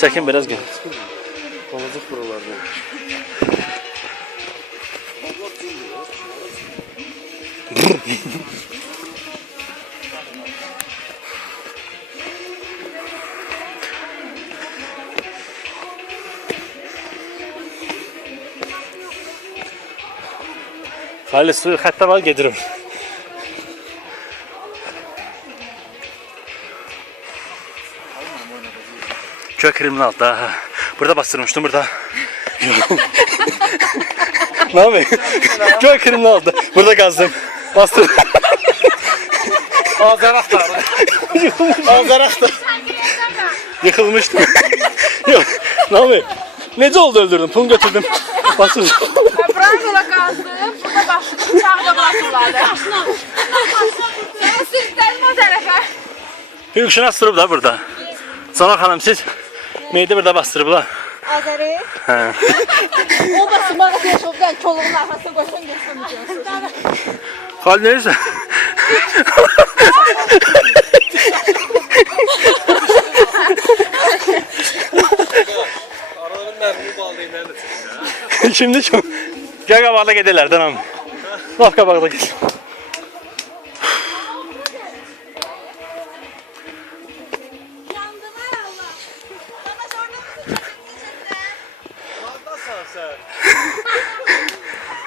Çəkin biraz gel. Olacaq buralarda. Xalil su xəttə var gedirim. Köy kriminalda. Burada bastırmıştım burada. Ne yapayım? Köy kriminalda. Burada gazdım. Bastırdım. Azər axtardı. Azər axtardı. Yıkılmıştım. Yok. Ne yapayım? Nece oldu öldürdüm? Pul götürdüm. Bastırdım. Brangola qazdım, burada başladım, bıçaqla bırakırlardı. Sonra sürüklədim o tərəfə. Hüquqşünas durub da burada. Sana xanım siz meydi burada bastırıblar. Azəri? Hə. O da sımağı yaşadıqdan koluğun arxasına qoşun geçməyəcəksin. Xalil neyse. Arada bir mərmi bağlı ilərdə çəkir. Şimdi çok. Gel qabaqda gedirlər, tamam. Laf qabaqda gel.